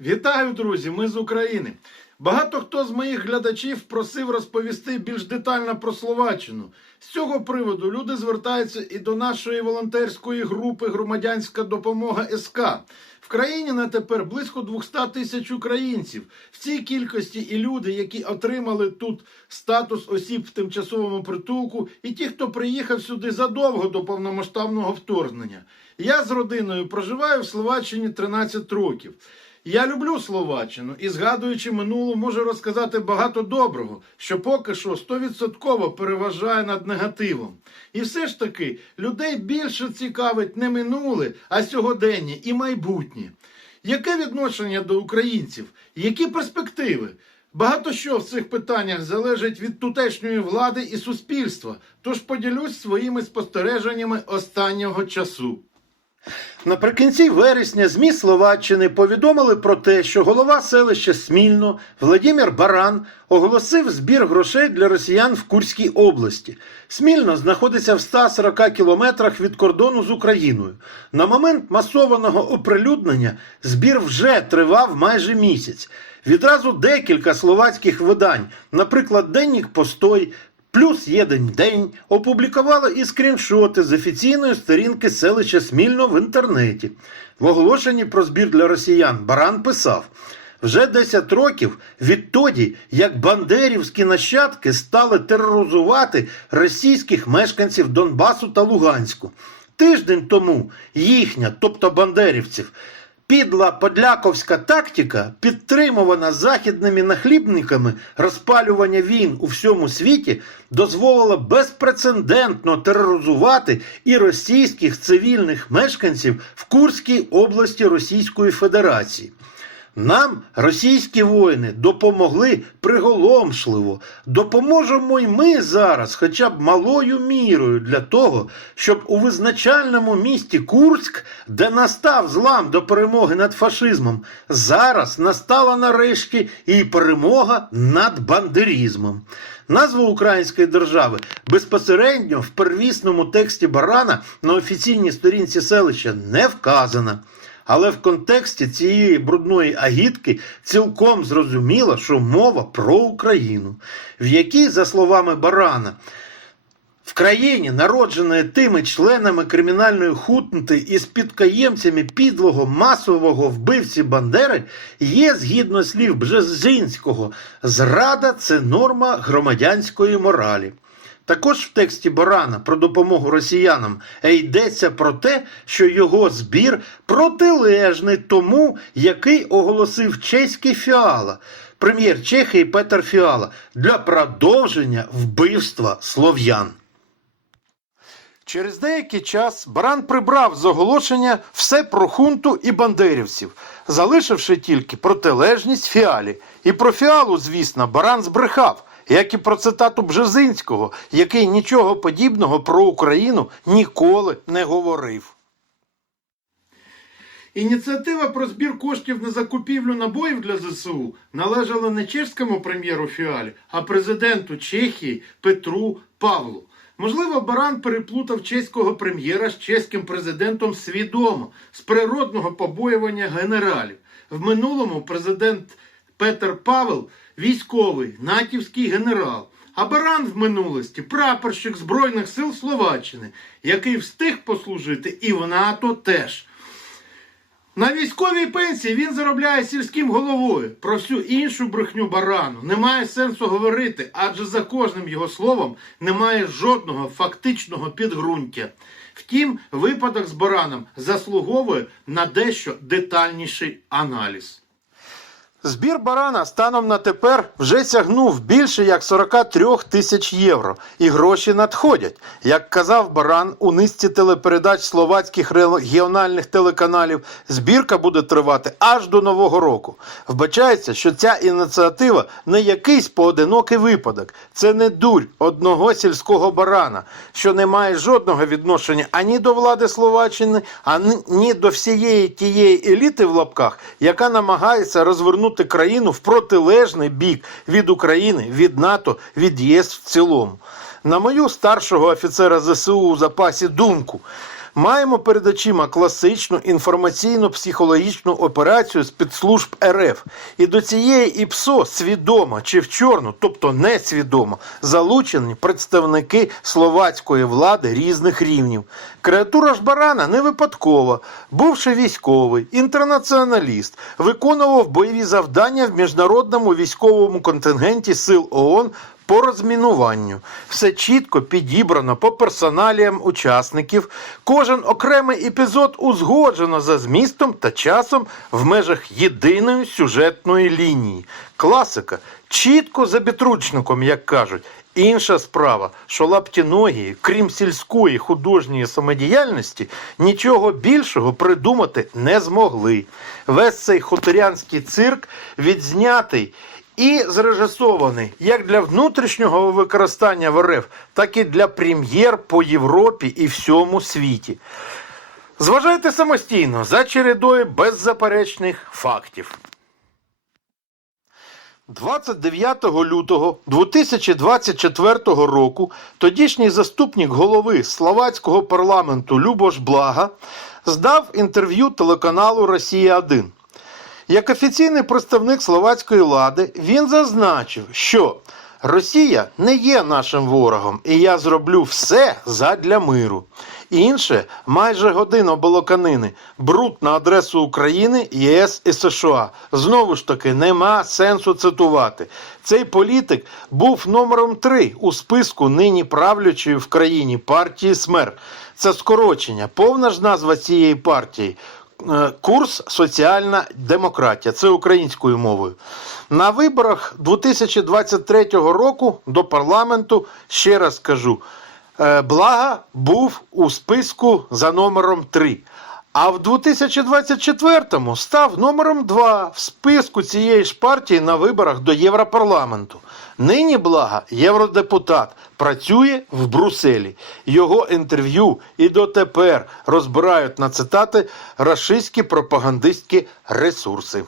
Вітаю, друзі! Ми з України. Багато хто з моїх глядачів просив розповісти більш детально про Словаччину. З цього приводу люди звертаються і до нашої волонтерської групи Громадянська допомога СК. В країні на тепер близько 200 тисяч українців. В цій кількості і люди, які отримали тут статус осіб в тимчасовому притулку, і ті, хто приїхав сюди задовго до повномасштабного вторгнення. Я з родиною проживаю в Словаччині 13 років. Я люблю Словаччину і, згадуючи минулу, можу розказати багато доброго, що поки що стовідсотково переважає над негативом. І все ж таки людей більше цікавить не минуле, а сьогодення і майбутнє. Яке відношення до українців? Які перспективи? Багато що в цих питаннях залежить від тутешньої влади і суспільства, тож поділюсь своїми спостереженнями останнього часу. Наприкінці вересня ЗМІ Словаччини повідомили про те, що голова селища Смільно Владимир Баран оголосив збір грошей для росіян в Курській області. Смільно знаходиться в 140 кілометрах від кордону з Україною. На момент масованого оприлюднення збір вже тривав майже місяць. Відразу декілька словацьких видань, наприклад, Деннік Постой, Плюс єдин день опублікували і скріншоти з офіційної сторінки селища Смільно в інтернеті. В оголошенні про збір для росіян Баран писав: вже 10 років відтоді, як бандерівські нащадки стали тероризувати російських мешканців Донбасу та Луганську. Тиждень тому їхня, тобто бандерівців, Підла подляковська тактика, підтримувана західними нахлібниками розпалювання війн у всьому світі, дозволила безпрецедентно тероризувати і російських цивільних мешканців в Курській області Російської Федерації. Нам російські воїни допомогли приголомшливо. Допоможемо й ми зараз, хоча б малою мірою, для того, щоб у визначальному місті Курськ, де настав злам до перемоги над фашизмом, зараз настала нарешті і перемога над бандерізмом. Назва української держави безпосередньо в первісному тексті Барана на офіційній сторінці селища не вказана. Але в контексті цієї брудної агітки цілком зрозуміло, що мова про Україну, в якій, за словами Барана, в країні, народженої тими членами кримінальної хутнути і спідкоємцями підлого масового вбивці Бандери, є, згідно слів Бжезинського, зрада це норма громадянської моралі. Також в тексті Барана про допомогу росіянам йдеться про те, що його збір протилежний тому, який оголосив чеський Фіала, прем'єр Чехії Петер Фіала, для продовження вбивства слов'ян. Через деякий час Баран прибрав з оголошення все про хунту і бандерівців, залишивши тільки протилежність фіалі. І про фіалу, звісно, Баран збрехав, як і про цитату Бжезинського, який нічого подібного про Україну ніколи не говорив. Ініціатива про збір коштів на закупівлю набоїв для ЗСУ належала не чеському прем'єру Фіалі, а президенту Чехії Петру Павлу. Можливо, Баран переплутав чеського прем'єра з чеським президентом свідомо з природного побоювання генералів. В минулому президент Петер Павел військовий натівський генерал. А Баран в минулості прапорщик Збройних сил Словаччини, який встиг послужити і в НАТО теж. На військовій пенсії він заробляє сільським головою. Про всю іншу брехню барану немає сенсу говорити, адже за кожним його словом немає жодного фактичного підґрунтя. Втім, випадок з бараном заслуговує на дещо детальніший аналіз. Збір барана станом на тепер вже сягнув більше як 43 тисяч євро, і гроші надходять. Як казав баран у низці телепередач словацьких регіональних телеканалів, збірка буде тривати аж до нового року. Вбачається, що ця ініціатива не якийсь поодинокий випадок, це не дурь одного сільського барана, що не має жодного відношення ані до влади Словаччини, ані до всієї тієї еліти в лапках, яка намагається розвернути країну в протилежний бік від України, від НАТО, від ЄС в цілому. На мою старшого офіцера ЗСУ у запасі думку. Маємо перед очима класичну інформаційно-психологічну операцію спецслужб РФ. І до цієї ІПСО свідомо чи в чорну, тобто несвідомо, залучені представники словацької влади різних рівнів. Креатура ж барана не випадкова. Бувши військовий, інтернаціоналіст, виконував бойові завдання в міжнародному військовому контингенті сил ООН по розмінуванню. Все чітко підібрано по персоналіям учасників. Кожен окремий епізод узгоджено за змістом та часом в межах єдиної сюжетної лінії. Класика чітко за підручником, як кажуть. Інша справа, що лаптіногії, крім сільської художньої самодіяльності, нічого більшого придумати не змогли. Весь цей хуторянський цирк відзнятий і зрежисований як для внутрішнього використання в РФ, так і для прем'єр по Європі і всьому світі. Зважайте самостійно за чередою беззаперечних фактів. 29 лютого 2024 року тодішній заступник голови словацького парламенту Любош Блага здав інтерв'ю телеканалу Росія 1 як офіційний представник словацької влади, він зазначив, що Росія не є нашим ворогом, і я зроблю все задля миру. Інше майже година балоканини, бруд на адресу України, ЄС і США. Знову ж таки, нема сенсу цитувати. Цей політик був номером три у списку нині правлячої в країні партії СМЕР. Це скорочення, повна ж назва цієї партії. Е, Курс соціальна демократія. Це українською мовою. На виборах 2023 року до парламенту, ще раз кажу, е, Блага був у списку за номером 3. А в 2024-му став номером 2 в списку цієї ж партії на виборах до Європарламенту. Нині Блага євродепутат працює в Брюсселі. Його інтерв'ю і дотепер розбирають на цитати рашистські пропагандистські ресурси.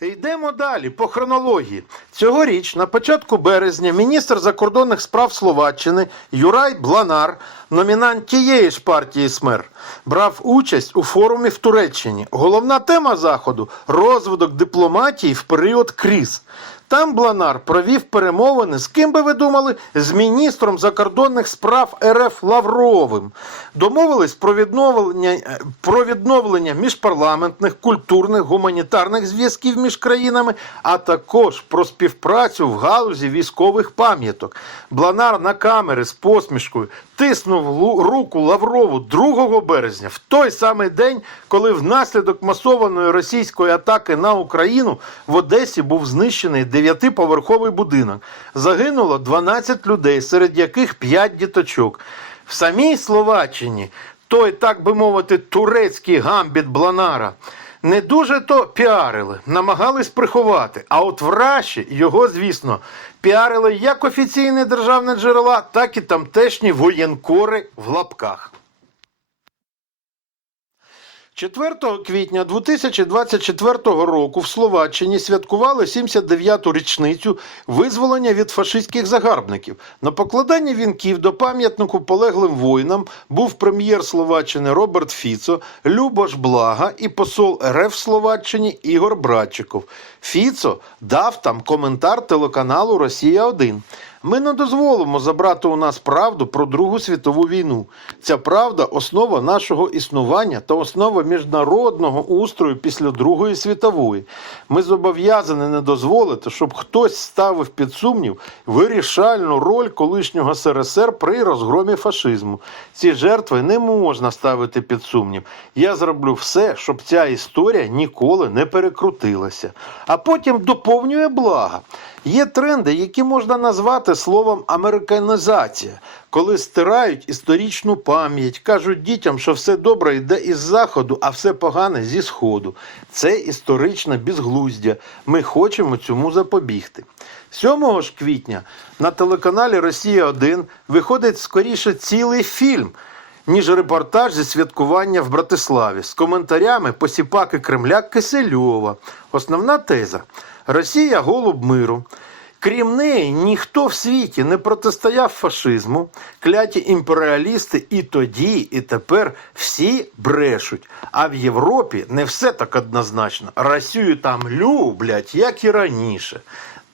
Йдемо далі по хронології. Цьогоріч, на початку березня, міністр закордонних справ Словаччини Юрай Бланар, номінант тієї ж партії СМЕР, брав участь у форумі в Туреччині. Головна тема заходу розвиток дипломатії в період криз. Там Бланар провів перемовини з ким би ви думали, з міністром закордонних справ РФ Лавровим. Домовились про відновлення, е, про відновлення міжпарламентних, культурних, гуманітарних зв'язків між країнами, а також про співпрацю в галузі військових пам'яток. Бланар на камери з посмішкою тиснув руку Лаврову 2 березня, в той самий день, коли внаслідок масованої російської атаки на Україну в Одесі був знищений дев'ятиповерховий будинок. Загинуло 12 людей, серед яких 5 діточок. В самій Словаччині той, так би мовити, турецький гамбіт Бланара. Не дуже то піарили, намагались приховати. А от в Раші його, звісно, піарили як офіційні державні джерела, так і тамтешні воєнкори в лапках. 4 квітня 2024 року в Словаччині святкували 79-ту річницю визволення від фашистських загарбників. На покладанні вінків до пам'ятнику полеглим воїнам був прем'єр Словаччини Роберт Фіцо, Любош Блага і посол РФ Словаччині Ігор Братчиков. Фіцо дав там коментар телеканалу Росія 1 ми не дозволимо забрати у нас правду про Другу світову війну. Ця правда основа нашого існування та основа міжнародного устрою після Другої світової. Ми зобов'язані не дозволити, щоб хтось ставив під сумнів вирішальну роль колишнього СРСР при розгромі фашизму. Ці жертви не можна ставити під сумнів. Я зроблю все, щоб ця історія ніколи не перекрутилася. А потім доповнює блага. Є тренди, які можна назвати словом американізація, коли стирають історичну пам'ять, кажуть дітям, що все добре йде із заходу, а все погане зі сходу. Це історичне безглуздя. Ми хочемо цьому запобігти. 7 ж квітня на телеканалі Росія 1 виходить скоріше цілий фільм. Ніж репортаж зі святкування в Братиславі з коментарями посіпаки Кремля Кисельова. Основна теза: Росія голуб миру. Крім неї, ніхто в світі не протистояв фашизму, кляті імперіалісти і тоді, і тепер всі брешуть. А в Європі не все так однозначно. Росію там люблять, як і раніше.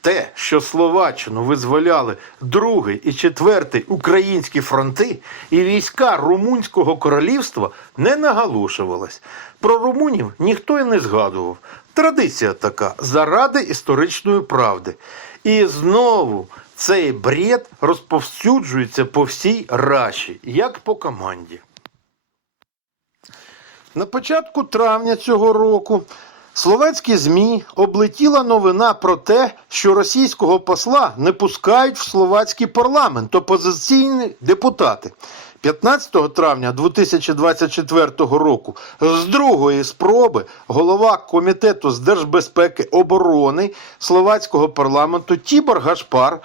Те, що Словаччину визволяли другий і четвертий українські фронти, і війська Румунського королівства не наголошувалось. Про румунів ніхто й не згадував. Традиція така заради історичної правди. І знову цей бред розповсюджується по всій раші, як по команді. На початку травня цього року словацькі ЗМІ облетіла новина про те, що російського посла не пускають в словацький парламент опозиційні депутати. 15 травня 2024 року з другої спроби голова комітету з держбезпеки оборони словацького парламенту Тібор Гашпар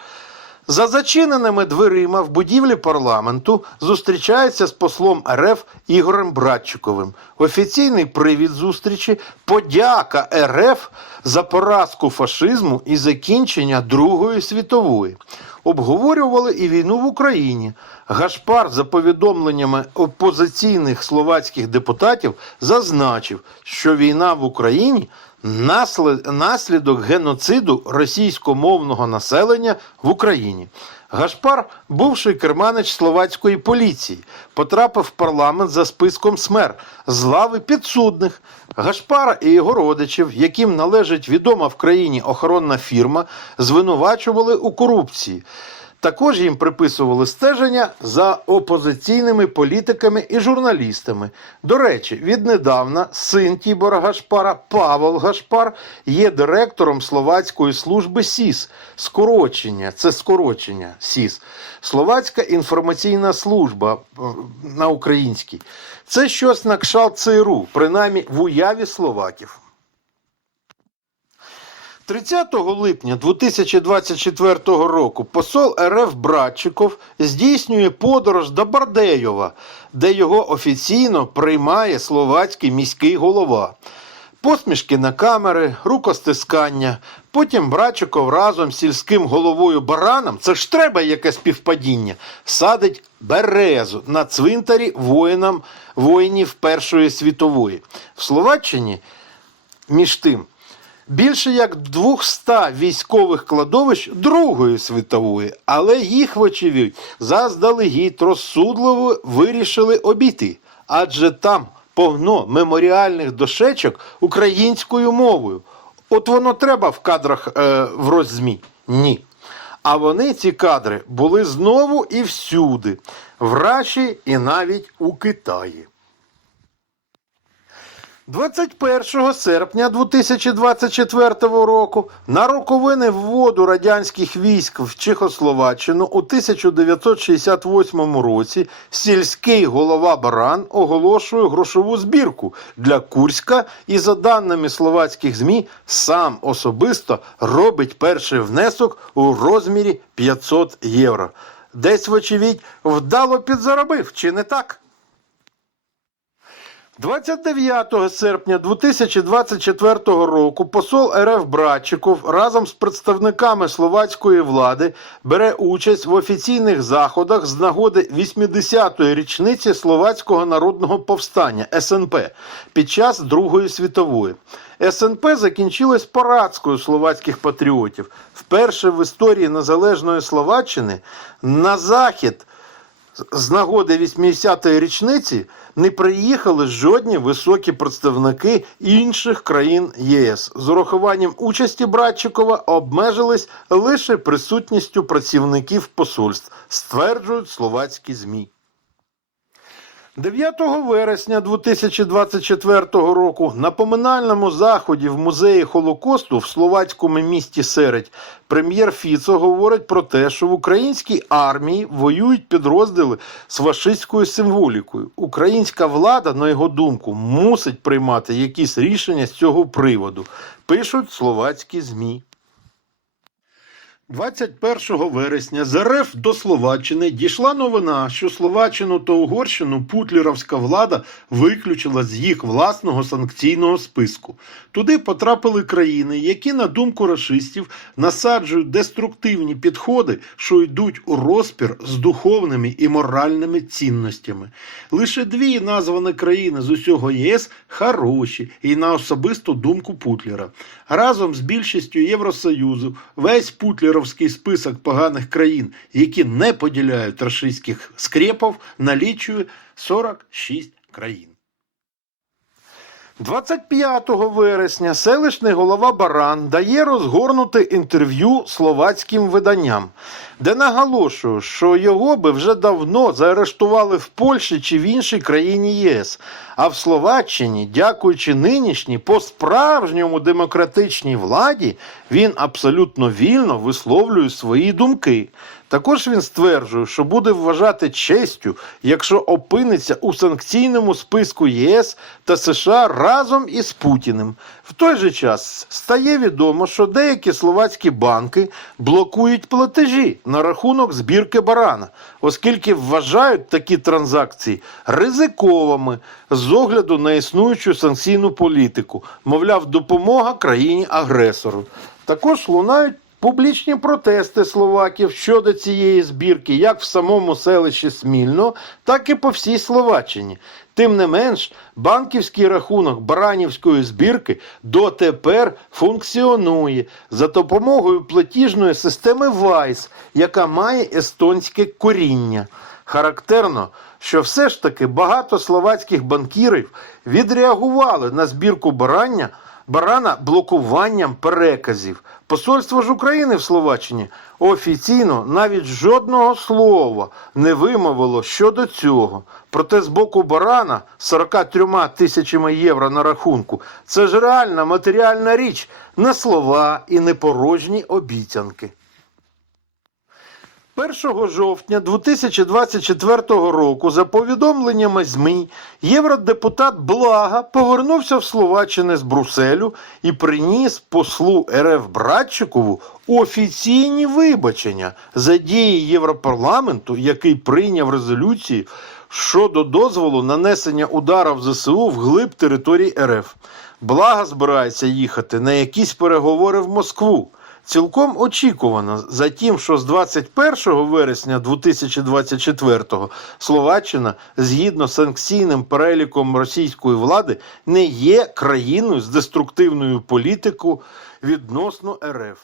за зачиненими дверима в будівлі парламенту зустрічається з послом РФ Ігорем Братчиковим. Офіційний привід зустрічі подяка РФ за поразку фашизму і закінчення Другої світової. Обговорювали і війну в Україні. Гашпар, за повідомленнями опозиційних словацьких депутатів, зазначив, що війна в Україні наслідок геноциду російськомовного населення в Україні. Гашпар, бувший керманич словацької поліції, потрапив в парламент за списком смер з лави підсудних. Гашпара і його родичів, яким належить відома в країні охоронна фірма, звинувачували у корупції. Також їм приписували стеження за опозиційними політиками і журналістами. До речі, віднедавна син Тібора Гашпара Павел Гашпар є директором словацької служби СІС. Скорочення це скорочення СІС. Словацька інформаційна служба е, на українській. Це щось на кшалт ЦРУ, принаймні в уяві словаків. 30 липня 2024 року посол РФ Братчиков здійснює подорож до Бардеєва, де його офіційно приймає словацький міський голова. Посмішки на камери, рукостискання. Потім Братчиков разом з сільським головою Бараном, це ж треба яке співпадіння, садить березу на цвинтарі воїнам воїнів Першої світової. В Словаччині між тим більше як 200 військових кладовищ Другої світової, але їх, вочевидь, заздалегідь розсудливо вирішили обійти, адже там повно меморіальних дошечок українською мовою. От воно треба в кадрах е, в роззмі? Ні. А вони, ці кадри, були знову і всюди, в Раші і навіть у Китаї. 21 серпня 2024 року на роковини вводу радянських військ в Чехословаччину у 1968 році сільський голова Баран оголошує грошову збірку для Курська і, за даними словацьких ЗМІ, сам особисто робить перший внесок у розмірі 500 євро. Десь, вочевидь, вдало підзаробив, чи не так? 29 серпня 2024 року посол РФ Братчиков разом з представниками словацької влади бере участь в офіційних заходах з нагоди 80-ї річниці Словацького народного повстання СНП під час Другої світової. СНП закінчилось поразкою словацьких патріотів. Вперше в історії незалежної Словаччини на захід з нагоди 80-ї річниці не приїхали жодні високі представники інших країн ЄС. З урахуванням участі Братчикова обмежились лише присутністю працівників посольств, стверджують словацькі ЗМІ. 9 вересня 2024 року на поминальному заході в музеї Холокосту в словацькому місті Середь прем'єр Фіцо говорить про те, що в українській армії воюють підрозділи з фашистською символікою. Українська влада, на його думку, мусить приймати якісь рішення з цього приводу. Пишуть словацькі ЗМІ. 21 вересня з РФ до Словаччини дійшла новина, що Словаччину та Угорщину путлерівська влада виключила з їх власного санкційного списку. Туди потрапили країни, які, на думку рашистів, насаджують деструктивні підходи, що йдуть у розпір з духовними і моральними цінностями. Лише дві названі країни з усього ЄС хороші і на особисту думку Путлера. Разом з більшістю Євросоюзу весь путлеровський список поганих країн, які не поділяють рашистських скрепов, налічує 46 країн. 25 вересня селищний голова Баран дає розгорнуте інтерв'ю словацьким виданням, де наголошує, що його би вже давно заарештували в Польщі чи в іншій країні ЄС. А в Словаччині, дякуючи нинішній по-справжньому демократичній владі, він абсолютно вільно висловлює свої думки. Також він стверджує, що буде вважати честю, якщо опиниться у санкційному списку ЄС та США разом із Путіним. В той же час стає відомо, що деякі словацькі банки блокують платежі на рахунок збірки барана, оскільки вважають такі транзакції ризиковими з огляду на існуючу санкційну політику, мовляв, допомога країні-агресору. Також лунають Публічні протести словаків щодо цієї збірки, як в самому селищі Смільно, так і по всій Словаччині. Тим не менш, банківський рахунок Баранівської збірки дотепер функціонує за допомогою платіжної системи Вайс, яка має естонське коріння. Характерно, що все ж таки багато словацьких банкірів відреагували на збірку барання барана блокуванням переказів. Посольство ж України в Словаччині офіційно навіть жодного слова не вимовило щодо цього. Проте з боку барана 43 тисячами євро на рахунку це ж реальна матеріальна річ, не слова і не порожні обіцянки. 1 жовтня 2024 року, за повідомленнями ЗМІ, євродепутат Блага повернувся в Словаччини з Брюсселю і приніс послу РФ Братчикову офіційні вибачення за дії Європарламенту, який прийняв резолюцію щодо дозволу нанесення ударів ЗСУ в глиб території РФ. Блага збирається їхати на якісь переговори в Москву. Цілком очікувано за тим, що з 21 вересня 2024-го Словаччина, згідно з санкційним переліком російської влади, не є країною з деструктивною політикою відносно РФ.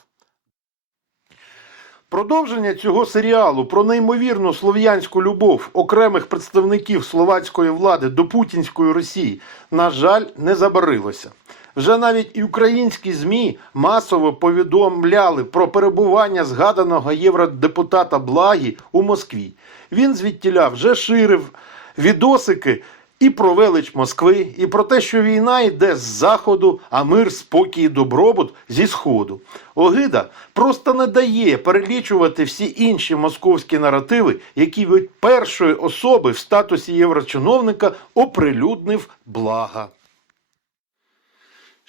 Продовження цього серіалу про неймовірну слов'янську любов окремих представників словацької влади до путінської Росії, на жаль, не забарилося. Вже навіть і українські ЗМІ масово повідомляли про перебування згаданого євродепутата Благі у Москві. Він звідтіля вже ширив відосики і про велич Москви, і про те, що війна йде з заходу, а мир, спокій і добробут зі сходу. Огида просто не дає перелічувати всі інші московські наративи, які від першої особи в статусі єврочиновника оприлюднив блага.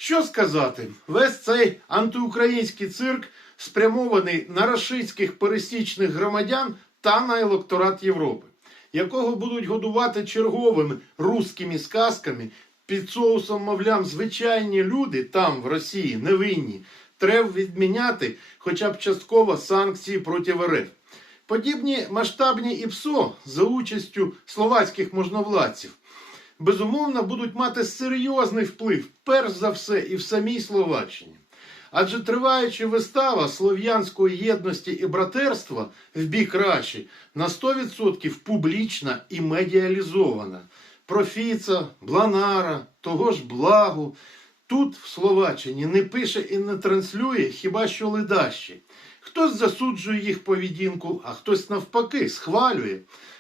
Що сказати? Весь цей антиукраїнський цирк спрямований на рашистських пересічних громадян та на електорат Європи, якого будуть годувати черговими руськими сказками під соусом, мовляв, звичайні люди там, в Росії, невинні. Треба відміняти хоча б частково санкції проти РФ. Подібні масштабні ІПСО за участю словацьких можновладців безумовно будуть мати серйозний вплив, перш за все, і в самій Словаччині. Адже триваючи вистава слов'янської єдності і братерства в бік Раші на 100% публічна і медіалізована. Про Фіца, Бланара, того ж Благу. Тут, в Словаччині, не пише і не транслює хіба що ледащі. Хтось засуджує їх поведінку, а хтось навпаки схвалює.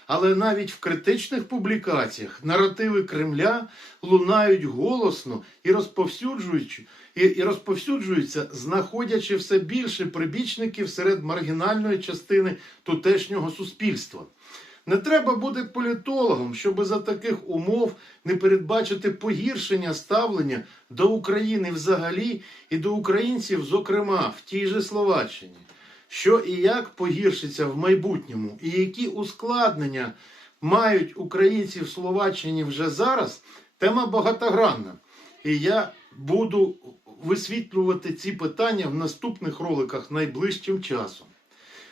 Але навіть в критичних публікаціях наративи Кремля лунають голосно і розповсюджуючи, і, і розповсюджуються, знаходячи все більше прибічників серед маргінальної частини тутешнього суспільства. Не треба бути політологом, щоб за таких умов не передбачити погіршення ставлення до України взагалі і до українців, зокрема, в тій же Словаччині. Що і як погіршиться в майбутньому, і які ускладнення мають українці в Словаччині вже зараз, тема багатогранна. І я буду висвітлювати ці питання в наступних роликах найближчим часом.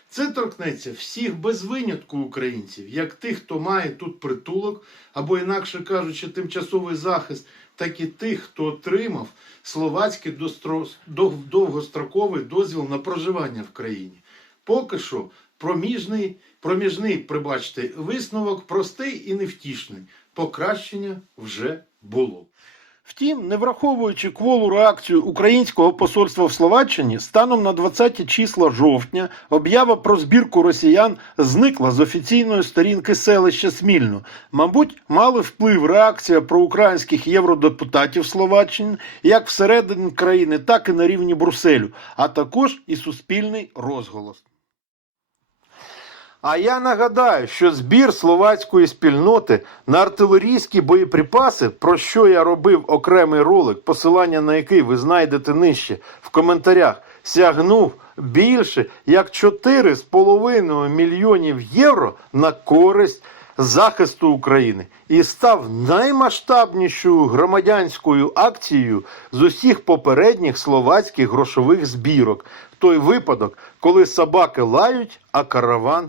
Це торкнеться всіх без винятку українців, як тих, хто має тут притулок, або, інакше кажучи, тимчасовий захист, так і тих, хто отримав словацький довгостроковий дозвіл на проживання в країні. Поки що проміжний, проміжний, прибачте, висновок простий і невтішний. Покращення вже було. Втім, не враховуючи кволу реакцію українського посольства в Словаччині, станом на 20 числа жовтня об'ява про збірку росіян зникла з офіційної сторінки селища Смільно. Мабуть, мали вплив реакція проукраїнських євродепутатів Словаччини як всередині країни, так і на рівні Брюсселю, а також і суспільний розголос. А я нагадаю, що збір словацької спільноти на артилерійські боєприпаси, про що я робив окремий ролик, посилання на який ви знайдете нижче в коментарях, сягнув більше як 4,5 мільйонів євро на користь захисту України і став наймасштабнішою громадянською акцією з усіх попередніх словацьких грошових збірок. Той випадок, коли собаки лають, а караван